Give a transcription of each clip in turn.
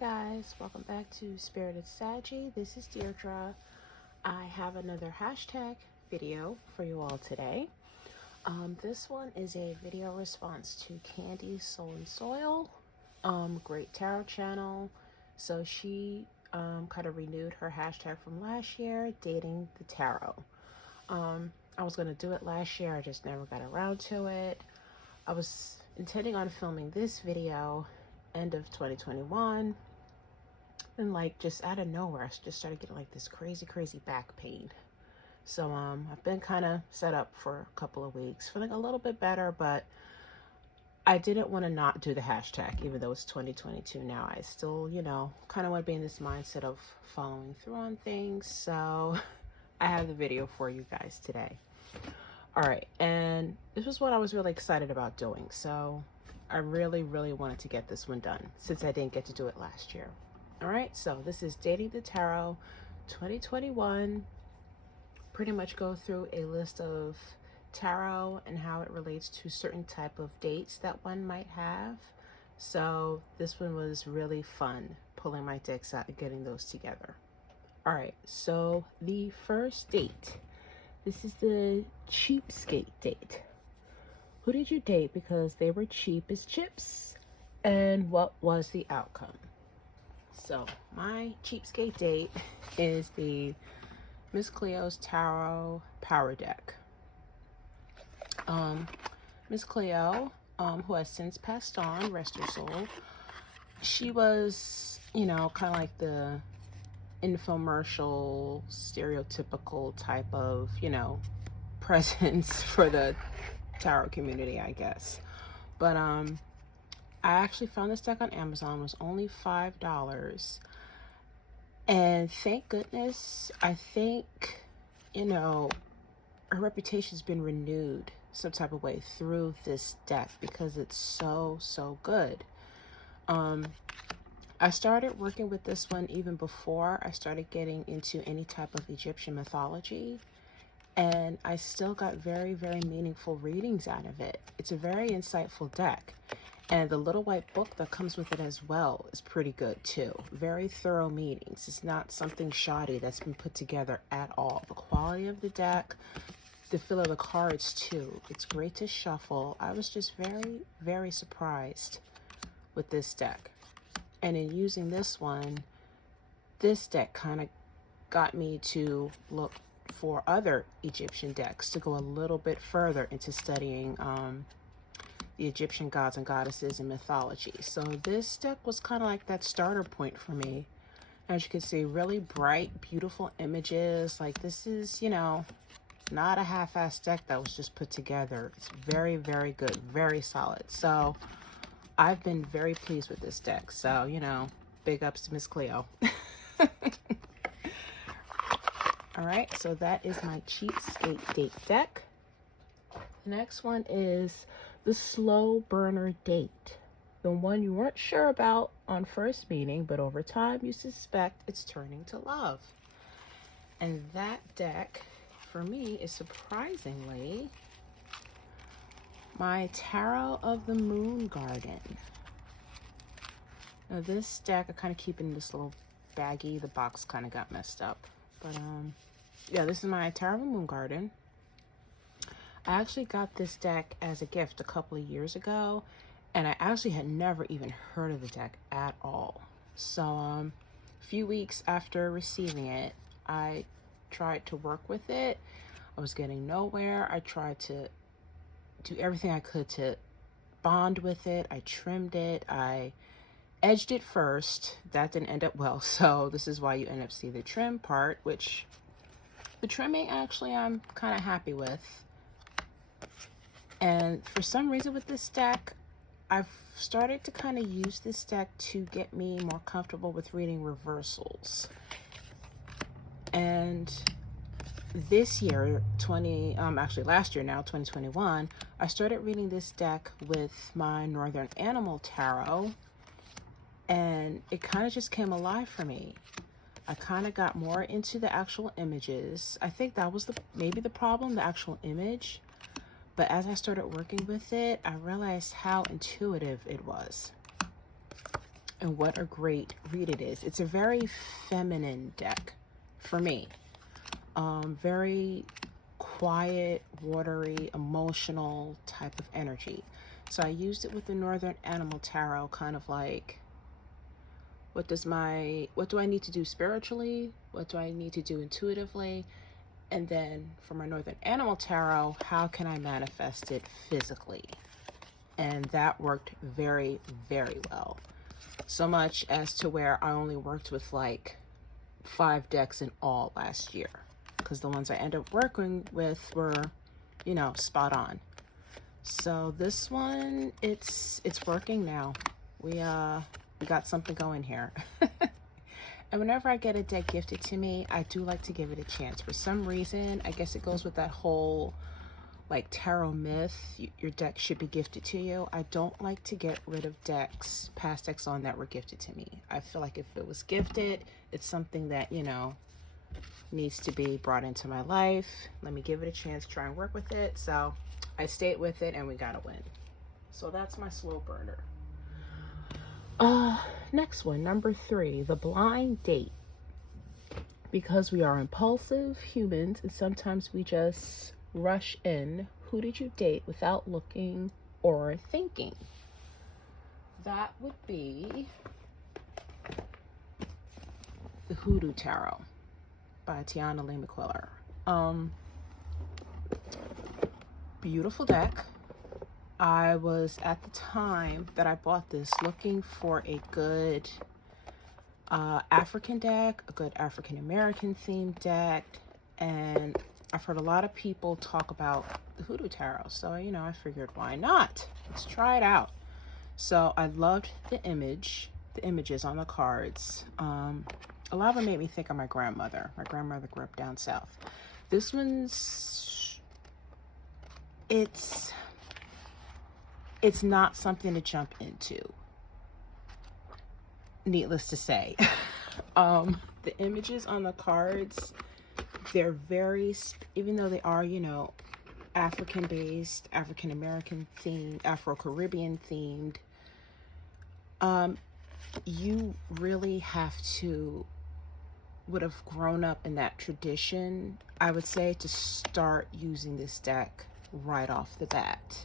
guys, welcome back to Spirited Saggy. This is Deirdre. I have another hashtag video for you all today. This one is a video response to Candy's Soul and Soil, great tarot channel. So she kind of renewed her hashtag from last year, dating the tarot. I was going to do it last year, I just never got around to it. I was intending on filming this video end of 2021, and like just out of nowhere I just started getting like this crazy back pain. So I've been kind of set up for a couple of weeks, feeling a little bit better, but I didn't want to not do the hashtag even though it's 2022 now. I still, kind of want to be in this mindset of following through on things. So I have the video for you guys today. All right, and this was what I was really excited about doing, so I really wanted to get this one done since I didn't get to do it last year. All right, so this is Dating the Tarot 2021. Pretty much go through a list of tarot and how it relates to certain type of dates that one might have. So this one was really fun, pulling my decks out and getting those together. All right, so the first date. This is the Cheapskate Date. Who did you date because they were cheap as chips? And what was the outcome? So my Cheapskate Date is the Miss Cleo's Tarot Power Deck. Miss Cleo, who has since passed on, rest her soul, she was, kind of like the infomercial, stereotypical type of, presence for the tarot community, I guess. But I actually found this deck on Amazon. It was only $5, and thank goodness. I think her reputation's been renewed some type of way through this deck because it's so good. I started working with this one even before I started getting into any type of Egyptian mythology, and I still got very meaningful readings out of it. It's a very insightful deck, and the little white book that comes with it as well is pretty good too. Very thorough meanings. It's not something shoddy that's been put together at all. The quality of the deck, the feel of the cards too. It's great to shuffle. I was just very surprised with this deck. And in using this one, this deck kind of got me to look for other Egyptian decks to go a little bit further into studying the Egyptian gods and goddesses and mythology. So this deck was kind of like that starter point for me. As you can see, really bright, beautiful images. Like this is, not a half-assed deck that was just put together. It's very good, very solid. So I've been very pleased with this deck. So, big ups to Miss Cleo. All right, so that is my Cheapskate Date deck. The next one is the Slow Burner Date. The one you weren't sure about on first meeting, but over time you suspect it's turning to love. And that deck, for me, is surprisingly my Tarot of the Moon Garden. Now this deck, I kind of keep in this little baggie. The box kind of got messed up. But yeah, this is my Tarot of the Moon Garden. I actually got this deck as a gift a couple of years ago, and I actually had never even heard of the deck at all. So a few weeks after receiving it, I tried to work with it. I was getting nowhere. I tried to do everything I could to bond with it. I trimmed it. I edged it first. That didn't end up well. So this is why you end up seeing the trim part, which the trimming actually I'm kind of happy with. And for some reason with this deck, I've started to kind of use this deck to get me more comfortable with reading reversals. And this year, actually last year now, 2021, I started reading this deck with my Northern Animal Tarot, and it kind of just came alive for me. I kind of got more into the actual images. I think that was maybe the problem, the actual image. But as I started working with it, I realized how intuitive it was. and what a great read it is. It's a very feminine deck for me. Very quiet, watery, emotional type of energy. So I used it with the Northern Animal Tarot, kind of like, what do I need to do spiritually? What do I need to do intuitively? And then for my Northern Animal Tarot, how can I manifest it physically? And that worked very, very well. So much as to where I only worked with like 5 decks in all last year, because the ones I ended up working with were, you know, spot on. So this one, it's working now. We got something going here. And whenever I get a deck gifted to me, I do like to give it a chance. For some reason, I guess it goes with that whole like tarot myth, your deck should be gifted to you. I don't like to get rid of decks, past decks on that were gifted to me. I feel like if it was gifted, it's something that, you know, needs to be brought into my life. Let me give it a chance, try and work with it. So I stayed with it and we got a win. So that's my slow burner. Next one, number 3, the blind date. Because we are impulsive humans and sometimes we just rush in, who did you date without looking or thinking? That would be the Hoodoo Tarot by Tiana Lee McQuiller. Beautiful deck. I was, at the time that I bought this, looking for a good African deck, a good African American themed deck, and I've heard a lot of people talk about the Hoodoo Tarot, so, you know, I figured, why not? Let's try it out. So I loved the images on the cards. A lot of them made me think of my grandmother. My grandmother grew up down south. This one's, it's not something to jump into, needless to say. The images on the cards, they're very, even though they are, you know, African based, African American themed, Afro Caribbean themed, you really have to would have grown up in that tradition, I would say, to start using this deck right off the bat.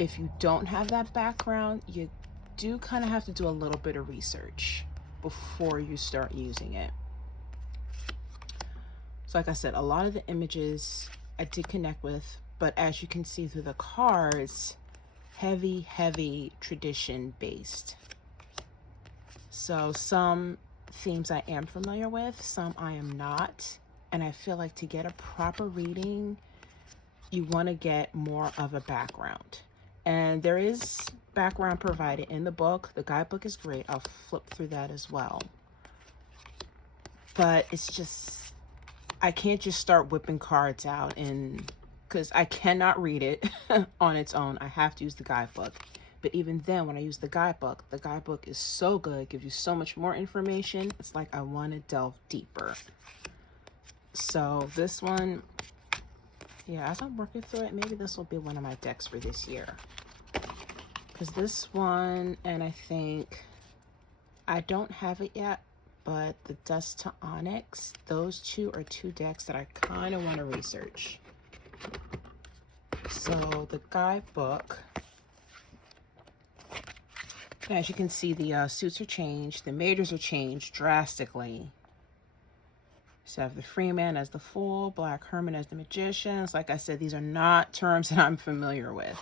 If you don't have that background, you do kind of have to do a little bit of research before you start using it. So like I said, a lot of the images I did connect with, but as you can see through the cards, heavy tradition based. So some themes I am familiar with, some I am not. And I feel like to get a proper reading, you want to get more of a background. And there is background provided in the book. The guidebook is great. I'll flip through that as well. But it's just, I can't just start whipping cards out, and because I cannot read it on its own. I have to use the guidebook. But even then, when I use the guidebook is so good, gives you so much more information. It's like I want to delve deeper. So this one, yeah, as I'm working through it, maybe this will be one of my decks for this year. Because this one, and I think, I don't have it yet, but the Dust to Onyx, those two are 2 decks that I kind of want to research. So the guidebook, as you can see, the suits are changed, the majors are changed drastically. So I have the Freeman as the Fool, Black Hermit as the Magician. Like I said, these are not terms that I'm familiar with.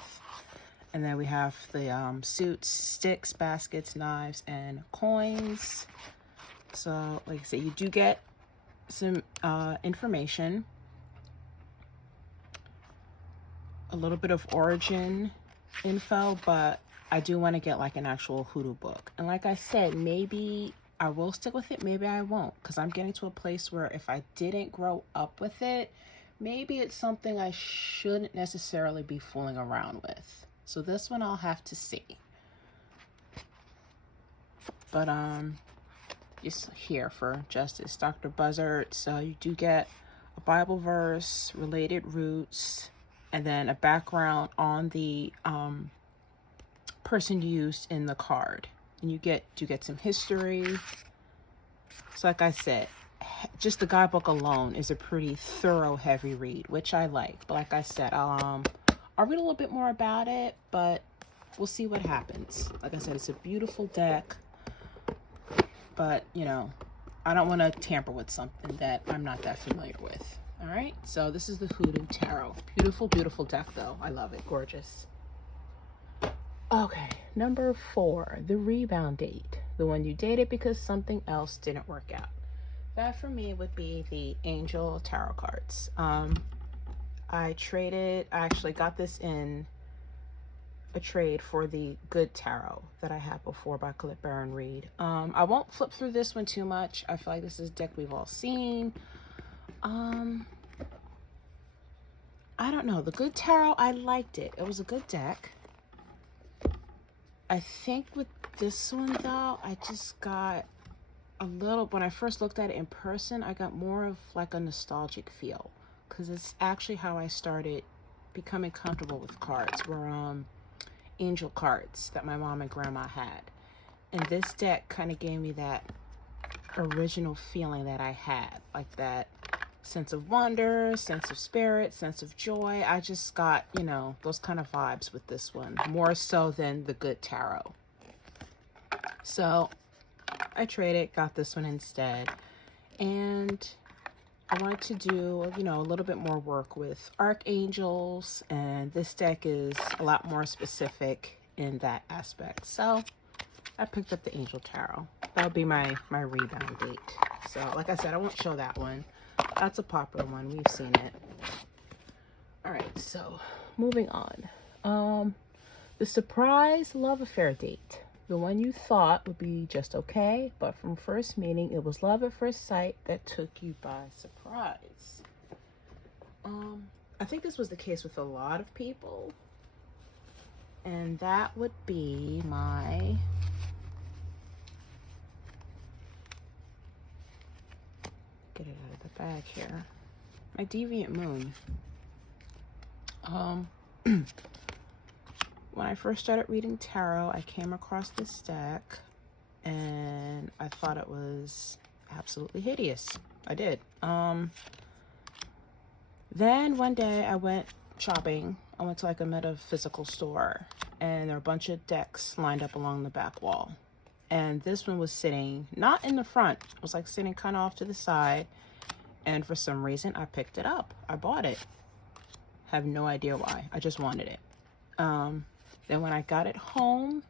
And then we have the suits, sticks, baskets, knives, and coins. So like I said, you do get some information, a little bit of origin info, but I do want to get like an actual hoodoo book. And like I said, maybe I will stick with it, maybe I won't, because I'm getting to a place where if I didn't grow up with it, maybe it's something I shouldn't necessarily be fooling around with. So this one I'll have to see. But just here for Justice, Dr. Buzzard. So you do get a Bible verse, related roots, and then a background on the person used in the card. and you get some history. So like I said, just the guidebook alone is a pretty thorough, heavy read, which I like. But like I said, I'll read a little bit more about it, but we'll see what happens. Like I said, it's a beautiful deck, but you know, I don't want to tamper with something that I'm not that familiar with. All right, so this is the Hoodoo Tarot. Beautiful, beautiful deck though. I love it. Gorgeous. Okay, number 4, the Rebound Date. The one you dated because something else didn't work out. That for me would be the Angel Tarot cards. I actually got this in a trade for the Good Tarot that I had before by Clip Baron Reed. I won't flip through this one too much. I feel like this is a deck we've all seen. I don't know. The Good Tarot, I liked it. It was a good deck. I think with this one though, I just got a little, when I first looked at it in person, I got more of like a nostalgic feel, because it's actually how I started becoming comfortable with cards, were angel cards that my mom and grandma had. And this deck kind of gave me that original feeling that I had, like that sense of wonder, sense of spirit, sense of joy. I just got, you know, those kind of vibes with this one, more so than the Good Tarot. So I traded, got this one instead, and I wanted to do, you know, a little bit more work with archangels, and this deck is a lot more specific in that aspect. So I picked up the Angel Tarot. That would be my Rebound Date. So like I said, I won't show that one. That's a popular one. We've seen it. All right, so moving on. The Surprise Love Affair Date. The one you thought would be just okay, but from first meeting, it was love at first sight that took you by surprise. I think this was the case with a lot of people. And that would be my... Get it out of the bag here. My Deviant Moon. When I first started reading tarot, I came across this deck and I thought it was absolutely hideous. I did. Then one day I went shopping. I went to like a metaphysical store, and there were a bunch of decks lined up along the back wall. And this one was sitting not in the front. It was like sitting kind of off to the side. And for some reason, I picked it up. I bought it. Have no idea why. I just wanted it. Then when I got it home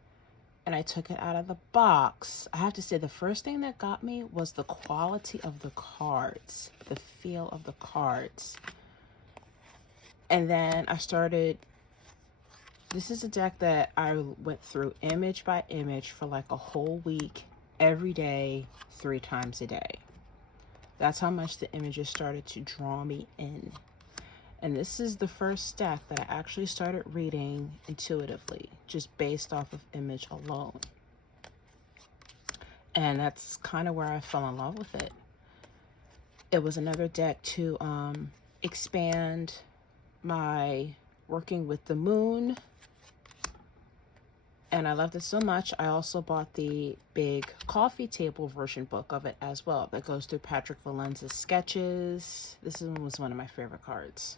and I took it out of the box, I have to say the first thing that got me was the quality of the cards, the feel of the cards. And then I started, this is a deck that I went through image by image for like a whole week, every day, 3 times a day. That's how much the images started to draw me in. And this is the first deck that I actually started reading intuitively, just based off of image alone. And that's kind of where I fell in love with it. It was another deck to expand my working with the moon. And I loved it so much, I also bought the big coffee table version book of it as well, that goes through Patrick Valenza's sketches. This one was one of my favorite cards.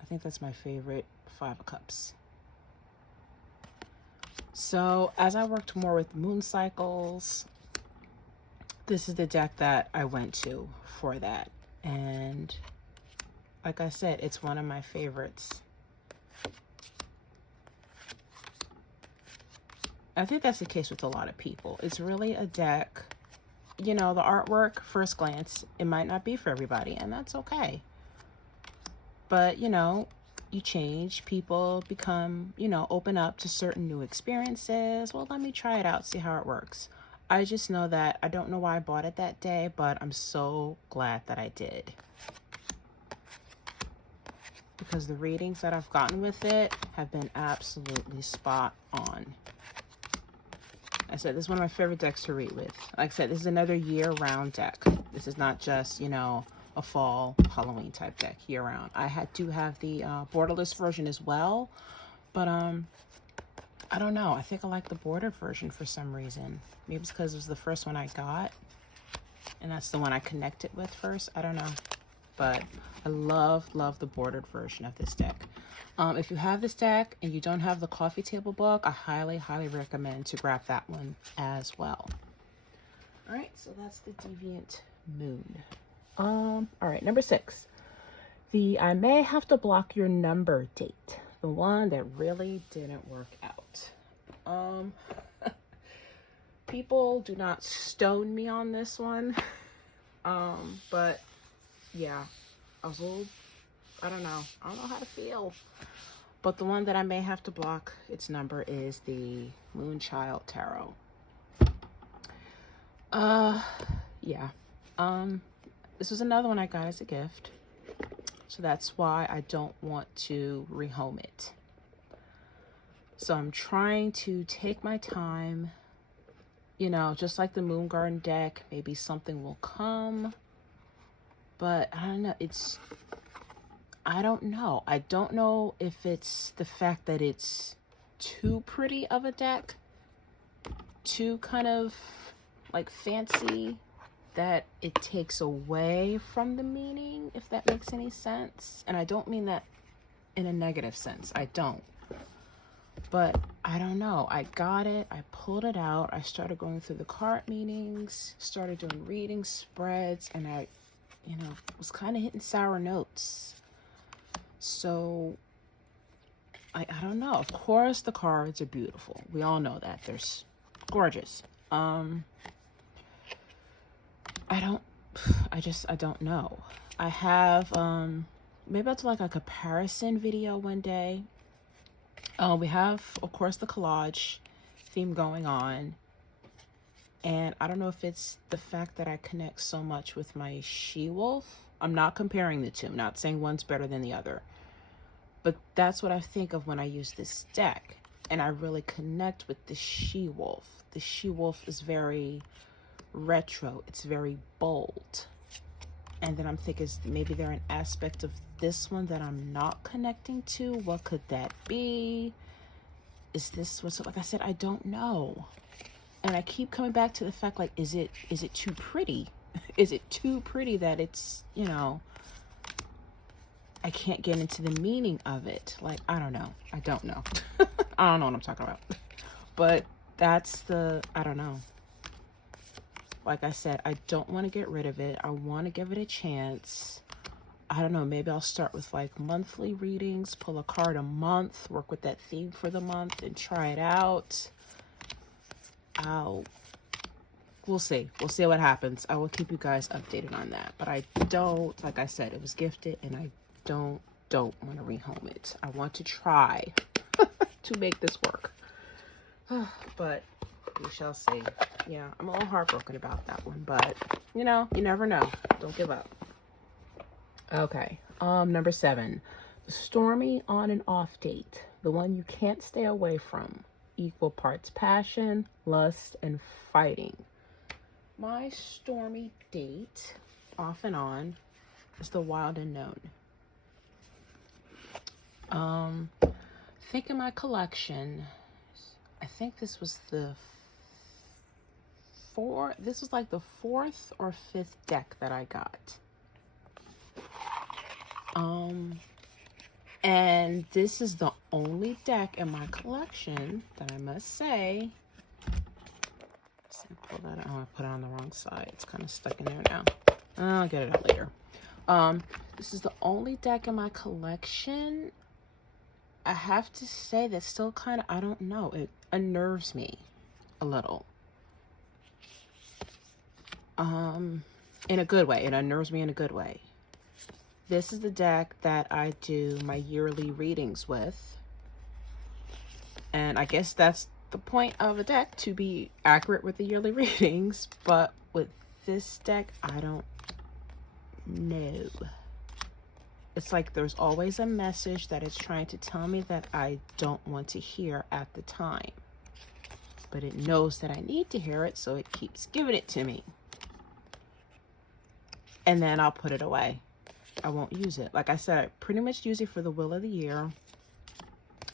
I think that's my favorite 5 of Cups. So as I worked more with moon cycles, this is the deck that I went to for that. And like I said, it's one of my favorites. I think that's the case with a lot of people. It's really a deck, you know, the artwork, first glance, it might not be for everybody, and that's okay. But, you know, you change, people become, you know, open up to certain new experiences. Well, let me try it out, see how it works. I just know that, I don't know why I bought it that day, but I'm so glad that I did. Because the readings that I've gotten with it have been absolutely spot on. I said, this is one of my favorite decks to read with. Like I said, this is another year-round deck. This is not just, you know, a fall Halloween type deck year-round. I do have the borderless version as well, but I don't know. I think I like the bordered version for some reason. Maybe it's because it was the first one I got, and that's the one I connected with first. I don't know. But I love the bordered version of this deck. If you have this deck and you don't have the coffee table book, I highly recommend to grab that one as well. All right, so that's the Deviant Moon. All right, number 6. The I may have to block your number date. The one that really didn't work out. People do not stone me on this one. But yeah, I was a little, I don't know how to feel. But the one that I may have to block its number is the Moonchild Tarot. Yeah. This was another one I got as a gift. So that's why I don't want to rehome it. So I'm trying to take my time, you know, just like the Moon Garden deck, maybe something will come. But I don't know, I don't know. I don't know if it's the fact that it's too pretty of a deck, too kind of like fancy, that it takes away from the meaning, if that makes any sense. And I don't mean that in a negative sense. I don't. But I don't know. I got it. I pulled it out. I started going through the card meanings, started doing reading spreads, and I, you know, was kind of hitting sour notes. So I don't know. Of course, the cards are beautiful. We all know that. They're gorgeous. I don't know. I have, maybe I'll do like a comparison video one day. We have, of course, the collage theme going on. And I don't know if it's the fact that I connect so much with my she-wolf. I'm not comparing the two. I'm not saying one's better than the other. But that's what I think of when I use this deck. And I really connect with the she-wolf. The she-wolf is very retro. It's very bold. And then I'm thinking, maybe there's an aspect of this one that I'm not connecting to. What could that be? Is this what's, like I said, I don't know. And I keep coming back to the fact, like, is it too pretty? Is it too pretty that it's, you know, I can't get into the meaning of it? Like, I don't know. I don't know. I don't know what I'm talking about. But that's I don't know. Like I said, I don't want to get rid of it. I want to give it a chance. I don't know, maybe I'll start with like monthly readings, pull a card a month, work with that theme for the month and try it out. We'll see. We'll see what happens. I will keep you guys updated on that. But I don't, like I said, it was gifted and I don't want to rehome it. I want to try to make this work. But we shall see. Yeah, I'm a little heartbroken about that one, but you know, you never know. Don't give up. Okay, number 7, the Stormy On and Off Date, the one you can't stay away from. Equal parts passion, lust, and fighting. My stormy date, off and on, is the Wild Unknown. I think in my collection, I think this was this was like the 4th or 5th deck that I got. And this is the only deck in my collection that I must say. Pull that out. Oh, I put it on the wrong side. It's kind of stuck in there now. I'll get it out later. This is the only deck in my collection. I have to say that still kind of, I don't know, it unnerves me a little. In a good way. It unnerves me in a good way. This is the deck that I do my yearly readings with. And I guess that's the point of a deck, to be accurate with the yearly readings. But with this deck, I don't know. It's like there's always a message that it's trying to tell me that I don't want to hear at the time. But it knows that I need to hear it, so it keeps giving it to me. And then I'll put it away. I won't use it. Like I said, I pretty much use it for the Wheel of the Year.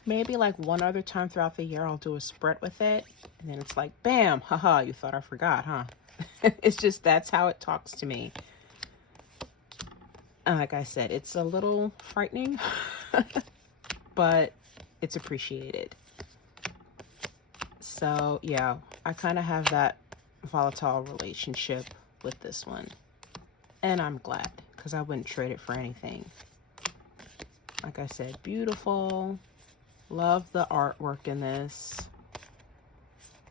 maybe like one other time throughout the year I'll do a spread with it, and then it's like, bam, haha, you thought I forgot, huh? It's just, that's how it talks to me. And like I said, it's a little frightening, but it's appreciated. So yeah, I kind of have that volatile relationship with this one, and I'm glad, because I wouldn't trade it for anything. Like I said, beautiful. Love the artwork in this.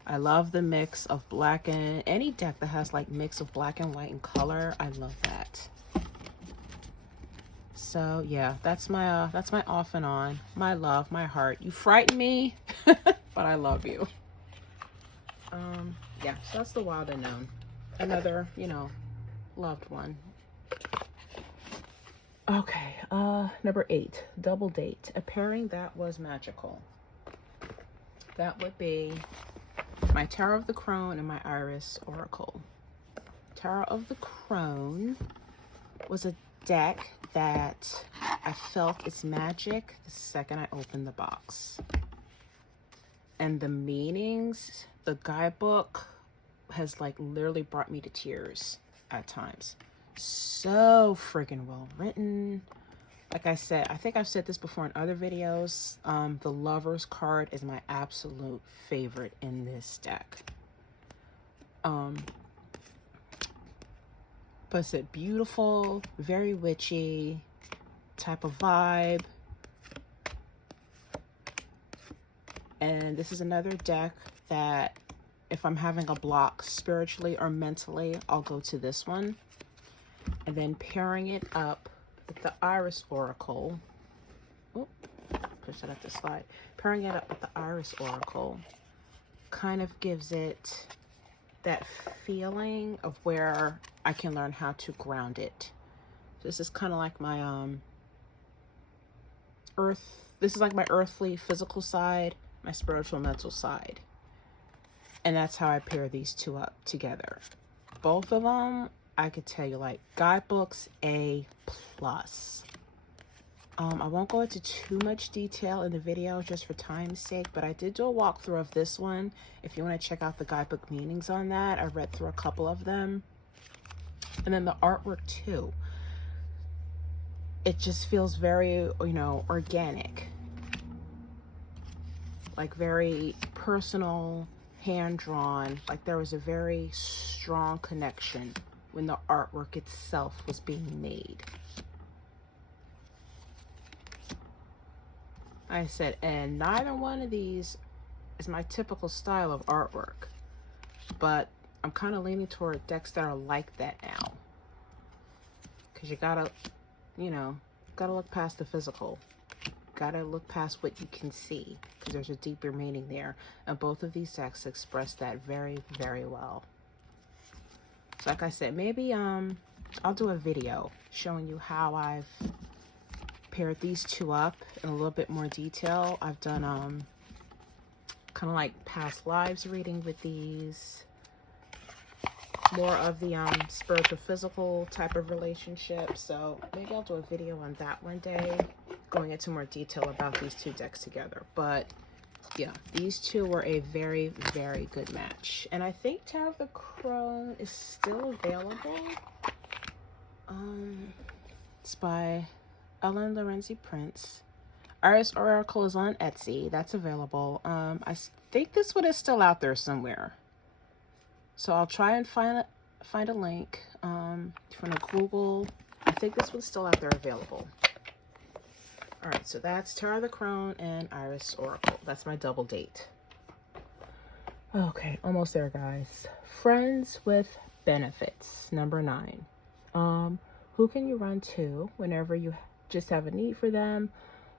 I love the mix of black and any deck that has like mix of black and white and color. I love that. So yeah, that's my off and on, my love, my heart. You frighten me, but I love you. Yeah, so that's the Wild Unknown. Another, you know, loved one. Okay, number 8, Double Date, a pairing that was magical. That would be my Tarot of the Crone and my Iris Oracle. Tarot of the Crone was a deck that I felt its magic the second I opened the box. And the meanings, the guidebook has like literally brought me to tears at times. So freaking well written. Like I said, I think I've said this before in other videos, the Lover's card is my absolute favorite in this deck. But it's a beautiful, very witchy type of vibe. And this is another deck that if I'm having a block spiritually or mentally, I'll go to this one. And then pairing it up with the Iris Oracle. Oop, push that up the slide. Pairing it up with the Iris Oracle kind of gives it that feeling of where I can learn how to ground it. This is kind of like my this is like my earthly physical side, my spiritual mental side. And that's how I pair these two up together. Both of them, I could tell you, like, guidebooks A+. I won't go into too much detail in the video just for time's sake, but I did do a walkthrough of this one. If you want to check out the guidebook meanings on that, I read through a couple of them. And then the artwork too. It just feels very, you know, organic. Like very personal, hand-drawn. Like there was a very strong connection when the artwork itself was being made. Like I said, and neither one of these is my typical style of artwork, but I'm kind of leaning toward decks that are like that now, because you gotta, you know, gotta look past the physical, gotta look past what you can see, because there's a deeper meaning there, and both of these decks express that very, very well. So like I said, maybe I'll do a video showing you how I've paired these two up in a little bit more detail. I've done kind of like past lives reading with these, more of the spiritual physical type of relationship. So maybe I'll do a video on that one day, going into more detail about these two decks together. But yeah, these two were a very, very good match. And I think Tarot of the Crone is still available. It's by Ellen Lorenzi Prince. Iris Oracle is on Etsy. That's available. I think this one is still out there somewhere. So I'll try and find a link from a Google. I think this one's still out there available. All right, so that's Tarot of the Crone and Iris Oracle. That's my double date. Okay, almost there, guys. Friends with benefits, number 9. Who can you run to whenever you just have a need for them?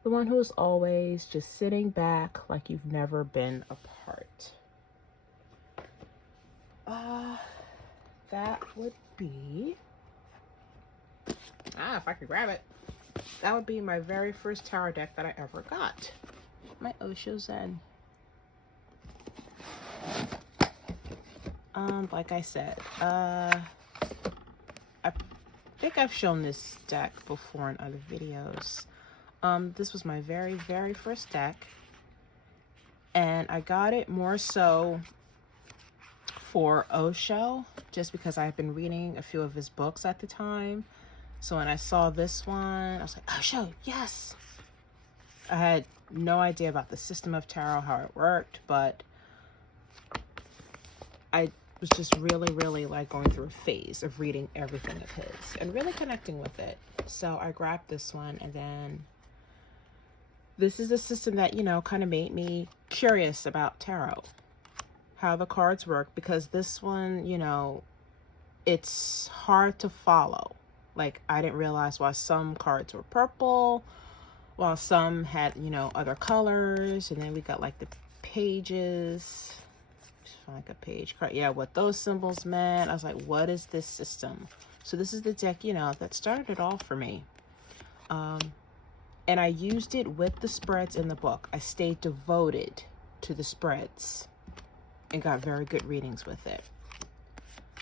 The one who is always just sitting back like you've never been apart. That would be, if I could grab it, that would be my very first tarot deck that I ever got. My Osho Zen. Like I said, I think I've shown this deck before in other videos. This was my very, very first deck. And I got it more so for Osho, just because I've been reading a few of his books at the time. So when I saw this one, I was like, Osho, yes! I had no idea about the system of tarot, how it worked, but I was just really like going through a phase of reading everything of his and really connecting with it. So I grabbed this one, and then this is a system that, you know, kind of made me curious about tarot, how the cards work, because this one, you know, it's hard to follow. Like, I didn't realize why some cards were purple, while some had, you know, other colors. And then we got like the pages. Just find like a page card. Yeah, what those symbols meant. I was like, what is this system? So this is the deck, you know, that started it all for me. And I used it with the spreads in the book. I stayed devoted to the spreads and got very good readings with it.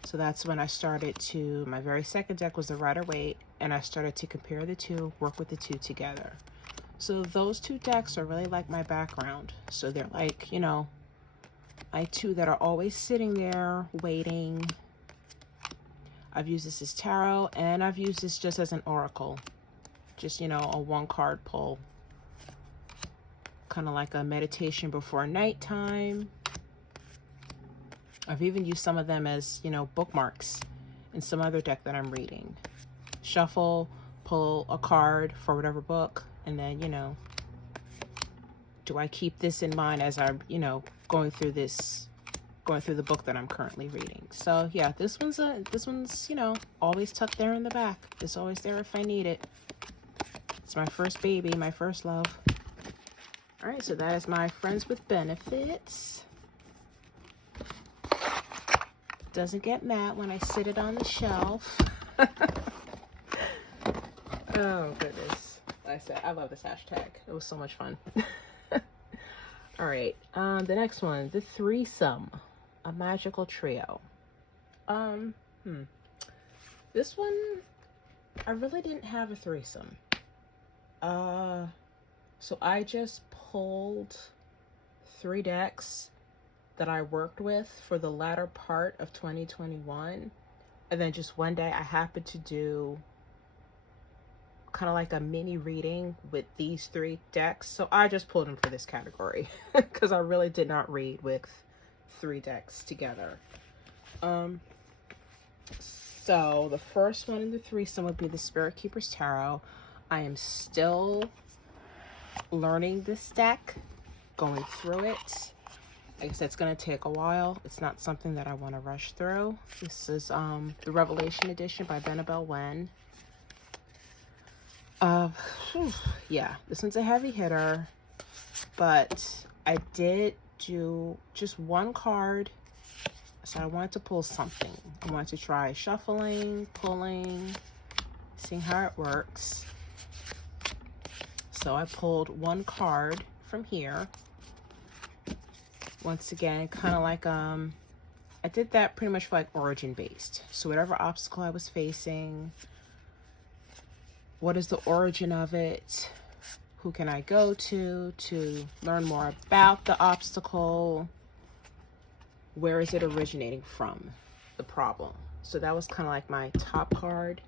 So that's when I started to, my very second deck was the Rider-Waite, and I started to compare the two, work with the two together. So those two decks are really like my background. So they're like, you know, my two that are always sitting there waiting. I've used this as tarot, and I've used this just as an oracle. Just, you know, a one card pull. Kind of like a meditation before nighttime. I've even used some of them as, you know, bookmarks in some other deck that I'm reading. Shuffle, pull a card for whatever book, and then, you know, do I keep this in mind as I'm, you know, going through the book that I'm currently reading. So yeah, this one's, you know, always tucked there in the back. It's always there if I need it. It's my first baby, my first love. All right, so that is my Friends with Benefits. Doesn't get mad when I sit it on the shelf. Oh, goodness. Like I said, I love this hashtag. It was so much fun. All right, the next one, the Threesome, a magical trio. This one, I really didn't have a threesome. So I just pulled 3 decks that I worked with for the latter part of 2021. And then just one day I happened to do kind of like a mini reading with these 3 decks. So I just pulled them for this category because I really did not read with 3 decks together. So the first one in the threesome would be the Spirit Keeper's Tarot. I am still learning this deck, going through it. Like I said, it's going to take a while. It's not something that I want to rush through. This is the Revelation Edition by Benabel Wen. Yeah, this one's a heavy hitter, but I did do just one card, so I wanted to pull something. I wanted to try shuffling, pulling, seeing how it works. So I pulled one card from here. Once again, kind of like, I did that pretty much for like origin based. So whatever obstacle I was facing, what is the origin of it? Who can I go to learn more about the obstacle? Where is it originating from, the problem? So that was kind of like my top card.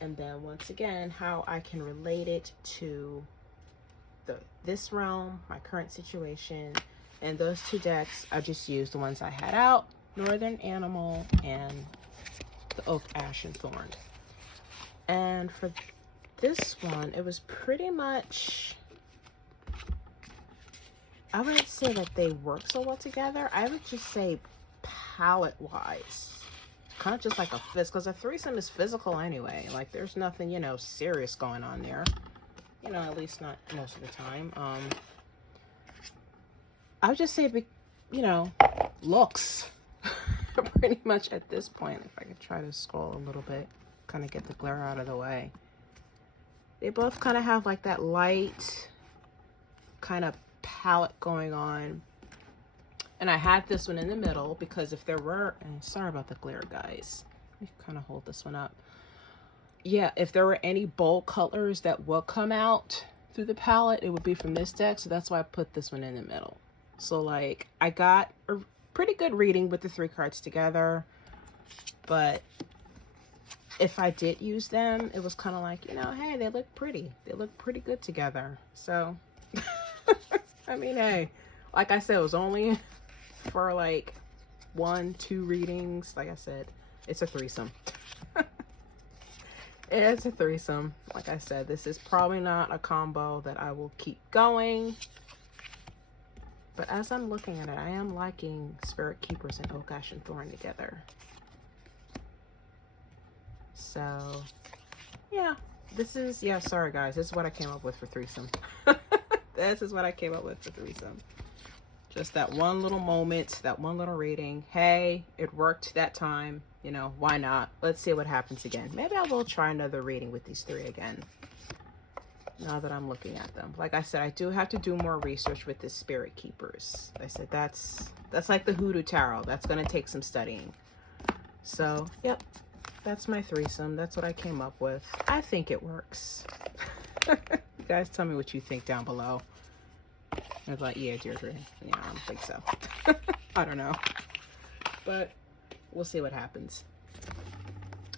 And then once again, how I can relate it to this realm, my current situation. And those 2 decks, I just used the ones I had out, Northern Animal and the Oak, Ash, and Thorn. And for this one, it was pretty much, I wouldn't say that they work so well together. I would just say palette-wise. Kind of just like a fist, because a threesome is physical anyway. Like, there's nothing, you know, serious going on there. You know, at least not most of the time. I would just say, you know, looks. Pretty much at this point. If I could try to scroll a little bit, kind of get the glare out of the way. They both kind of have like that light kind of palette going on. And I had this one in the middle because if there were, and sorry about the glare, guys. Let me kind of hold this one up. Yeah, if there were any bold colors that would come out through the palette, it would be from this deck. So that's why I put this one in the middle. So like I got a pretty good reading with the 3 cards together, but if I did use them, it was kind of like, you know, hey, they look pretty. They look pretty good together. So, I mean, hey, like I said, it was only for like 1-2 readings. Like I said, it's a threesome. It's a threesome. Like I said, this is probably not a combo that I will keep going. But as I'm looking at it, I am liking Spirit Keepers and Oak, Ash, and Thorn together. So, yeah, this is, yeah, sorry guys, this is what I came up with for threesome. This is what I came up with for threesome. Just that one little moment, that one little reading. Hey, it worked that time, you know, why not? Let's see what happens again. Maybe I will try another reading with these 3 again, now that I'm looking at them. Like I said, I do have to do more research with the Spirit Keepers. I said that's like the Hoodoo Tarot. That's going to take some studying. So, yep. That's my threesome. That's what I came up with. I think it works. You guys tell me what you think down below. I was like, yeah, Deirdre. Yeah, I don't think so. I don't know. But we'll see what happens.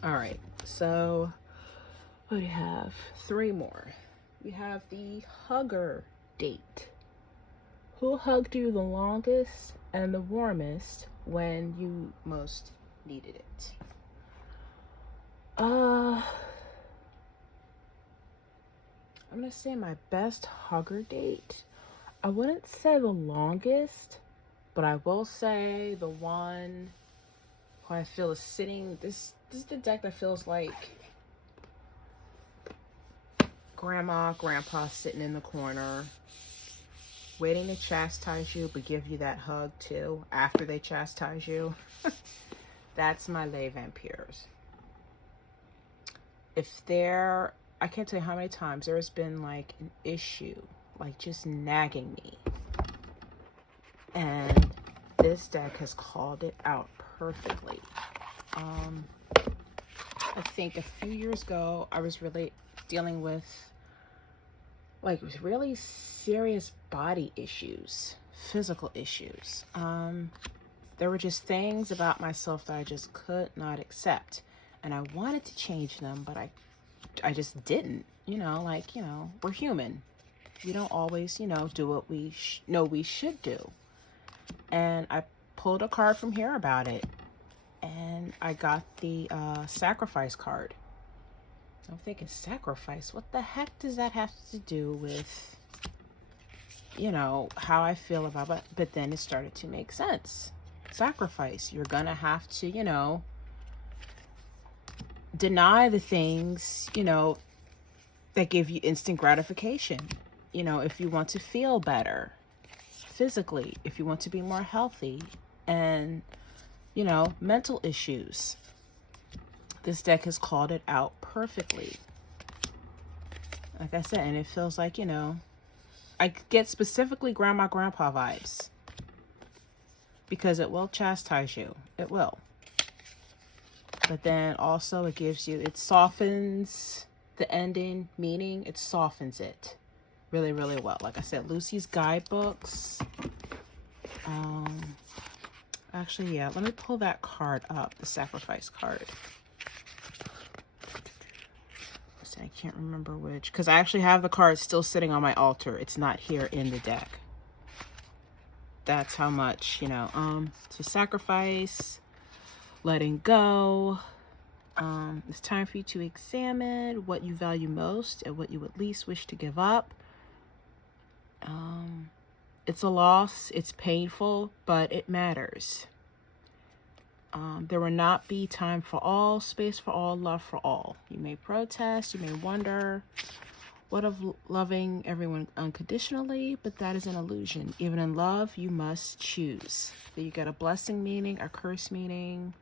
All right. So what do you have? 3 more. We have the hugger date. Who hugged you the longest and the warmest when you most needed it? I'm gonna say my best hugger date. I wouldn't say the longest, but I will say the one who I feel is sitting, this is the deck that feels like grandma, grandpa sitting in the corner, waiting to chastise you, but give you that hug too after they chastise you. That's my lay vampires. I can't tell you how many times there has been like an issue, like just nagging me. And this deck has called it out perfectly. I think a few years ago, I was really dealing with like really serious body issues, physical issues. There were just things about myself that I just could not accept. And I wanted to change them, but I just didn't, you know, like, you know, we're human. We don't always, you know, do what we know we should do. And I pulled a card from here about it. And I got the sacrifice card. I'm thinking, sacrifice? What the heck does that have to do with, you know, how I feel about it? But then it started to make sense. Sacrifice. You're going to have to, you know, deny the things, you know, that give you instant gratification. You know, if you want to feel better physically, if you want to be more healthy, and, you know, mental issues. This deck has called it out perfectly. Like I said, and it feels like, you know, I get specifically grandma, grandpa vibes. Because it will chastise you. It will. But then also it gives you, it softens the ending, meaning it softens it really, really well. Like I said, Lucy's guidebooks. Actually, yeah, let me pull that card up, the sacrifice card. I can't remember which, because I actually have the card still sitting on my altar. It's not here in the deck. That's how much, you know, so sacrifice, letting go. It's time for you to examine what you value most and what you would least wish to give up. It's a loss, it's painful, but it matters. There will not be time for all, space for all, love for all. You may protest, you may wonder, what of loving everyone unconditionally? But that is an illusion. Even in love, you must choose. So you get a blessing meaning, a curse meaning,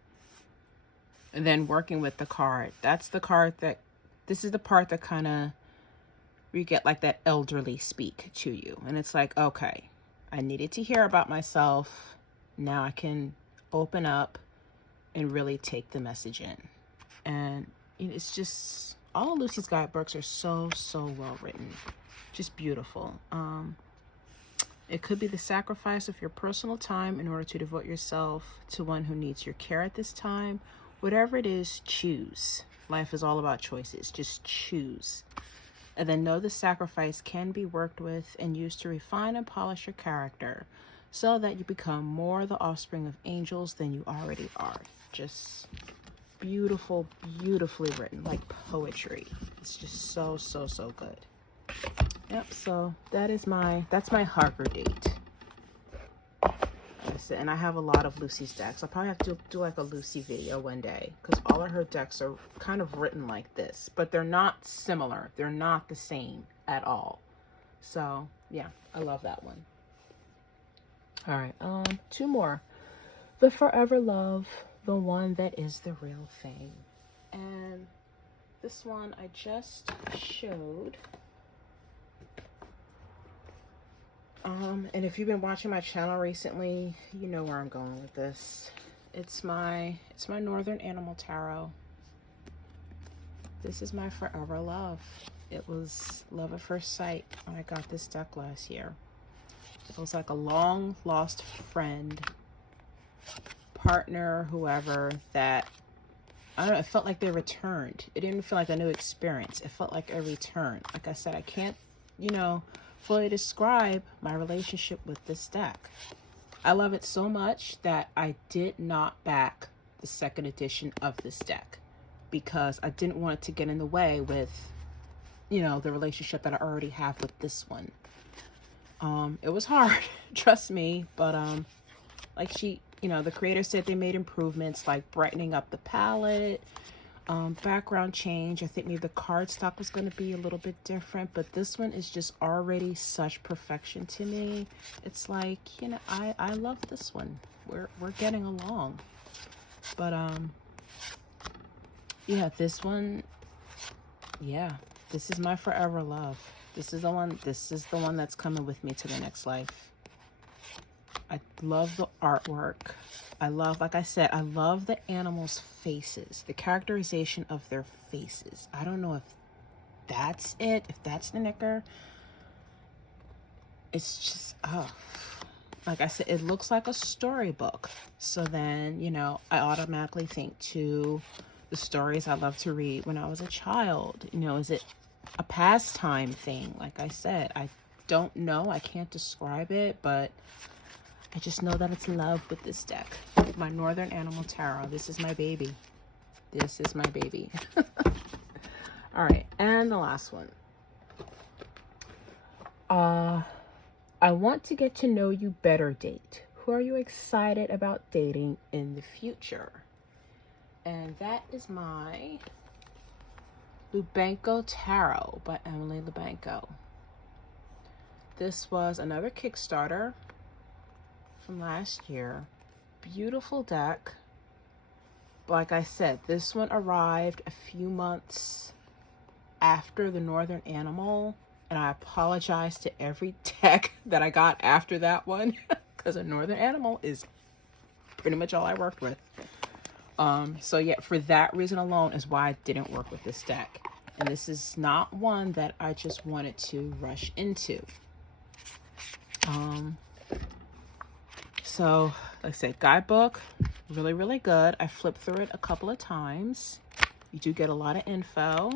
and then working with the card. That's the card that, this is the part that kind of, you get like that elderly speak to you. And it's like, okay, I needed to hear about myself. Now I can open up and really take the message in. And it's just, all of Lucy's guidebooks are so, so well written. Just beautiful. It could be the sacrifice of your personal time in order to devote yourself to one who needs your care at this time. Whatever it is, choose. Life is all about choices. Just choose. And then know the sacrifice can be worked with and used to refine and polish your character so that you become more the offspring of angels than you already are. Just beautiful, beautifully written, like poetry. It's just so, so, so good. Yep, so that's my Harker date. And I have a lot of Lucy's decks. I'll probably have to do like a Lucy video one day because all of her decks are kind of written like this, but they're not similar. They're not the same at all. So yeah, I love that one. All right, two more. The Forever Love, the one that is the real thing. And this one I just showed. And if you've been watching my channel recently, you know where I'm going with this. It's my Northern Animal Tarot. This is my forever love. It was love at first sight when I got this deck last year. It was like a long lost friend, partner, whoever, that, I don't know, it felt like they returned. It didn't feel like a new experience. It felt like a return. Like I said, I can't, fully describe my relationship with this deck. I love it so much that I did not back the second edition of this deck because I didn't want it to get in the way with, the relationship that I already have with this one. It was hard, trust me, but like the creator said they made improvements like brightening up the palette, background change. I think maybe the card stock was going to be a little bit different, but this one is just already such perfection to me. It's like, I love this one. We're getting along. But yeah, this one, yeah, this is my forever love. This is the one that's coming with me to the next life. I love the artwork. I love, like I said, I love the animals' faces, the characterization of their faces. I don't know if that's it, if that's the knicker. It's just, like I said, it looks like a storybook. So then, I automatically think to the stories I love to read when I was a child. Is it a pastime thing? Like I said, I don't know. I can't describe it, but I just know that it's love with this deck. My Northern Animal Tarot. This is my baby. This is my baby. All right, and the last one. I want to get to know you better date. Who are you excited about dating in the future? And that is my Lubenko Tarot by Emily Lubenko. This was another Kickstarter from last year. Beautiful deck. Like I said, this one arrived a few months after the Northern Animal, and I apologize to every deck that I got after that one because a Northern Animal is pretty much all I worked with. So yeah, for that reason alone is why I didn't work with this deck. And this is not one that I just wanted to rush into. So, like I said, Guidebook, really, really good. I flipped through it a couple of times. You do get a lot of info.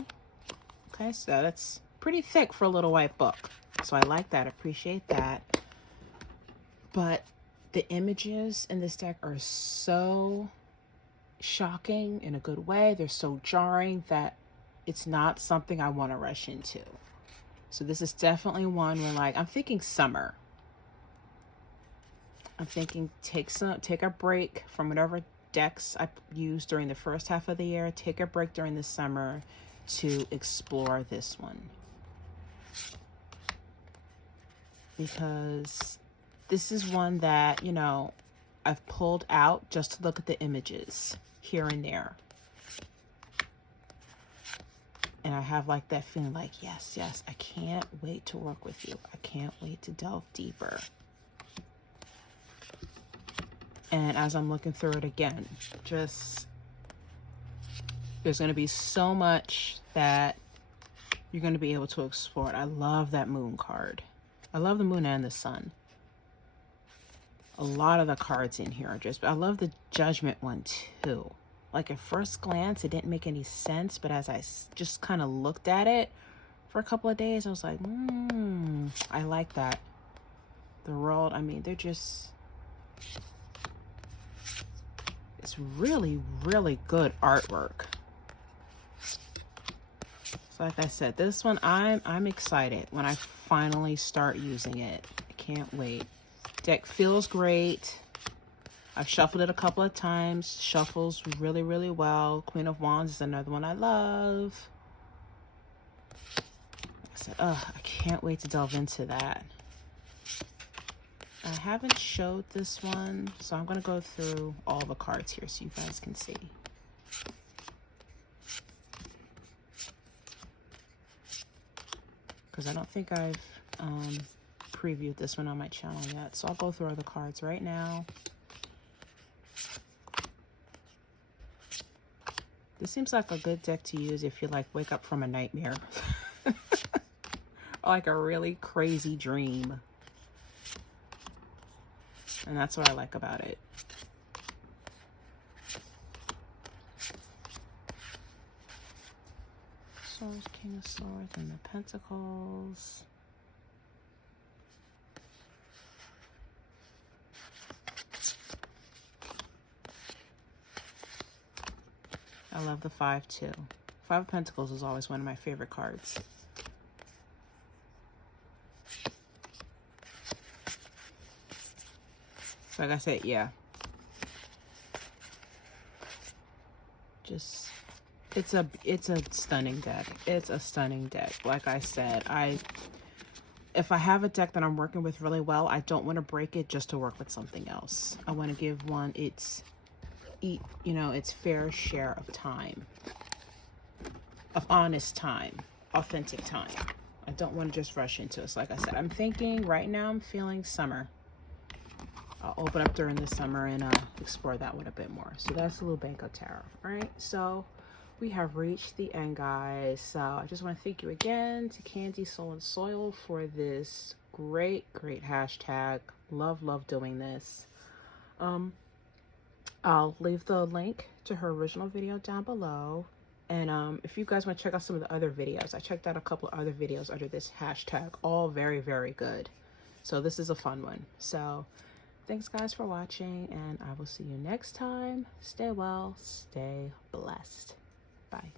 Okay, so that's pretty thick for a little white book. So I like that, appreciate that. But the images in this deck are so shocking in a good way. They're so jarring that it's not something I want to rush into. So this is definitely one where, like, I'm thinking summer. I'm thinking take a break from whatever decks I used during the first half of the year. Take a break during the summer to explore this one. Because this is one that, I've pulled out just to look at the images here and there. And I have like that feeling like, yes, I can't wait to work with you. I can't wait to delve deeper. And as I'm looking through it again, there's going to be so much that you're going to be able to explore. I love that moon card. I love the moon and the sun. a lot of the cards in here are just, I love the Judgment one too. Like at first glance, it didn't make any sense, but as I just kind of looked at it for a couple of days, I was like, I like that. The World, I mean, they're just, it's really, really good artwork. So like I said, this one, I'm excited when I finally start using it. I can't wait. Deck feels great. I've shuffled it a couple of times. Shuffles really, really well. Queen of Wands is another one I love. Like I said, I can't wait to delve into that. I haven't showed this one, so I'm going to go through all the cards here so you guys can see. Because I don't think I've previewed this one on my channel yet, so I'll go through all the cards right now. This seems like a good deck to use if you like wake up from a nightmare. Or like a really crazy dream. And that's what I like about it. Swords, King of Swords, and the Pentacles. I love the 5 too. 5 of Pentacles is always one of my favorite cards. So like I said, yeah. Just, it's a stunning deck. It's a stunning deck. Like I said, if I have a deck that I'm working with really well, I don't want to break it just to work with something else. I want to give one its fair share of time, of honest time, authentic time. I don't want to just rush into it. So like I said, I'm thinking right now, I'm feeling summer. I'll open up during the summer and explore that one a bit more. So that's the Lubenko Tarot. All right, so we have reached the end, guys. So I just want to thank you again to Candy Soul and Soil for this great hashtag. Love doing this. I'll leave the link to her original video down below. And if you guys want to check out some of the other videos, I checked out a couple of other videos under this hashtag, all very good. So this is a fun one. So thanks guys for watching, and I will see you next time. Stay well, stay blessed. Bye.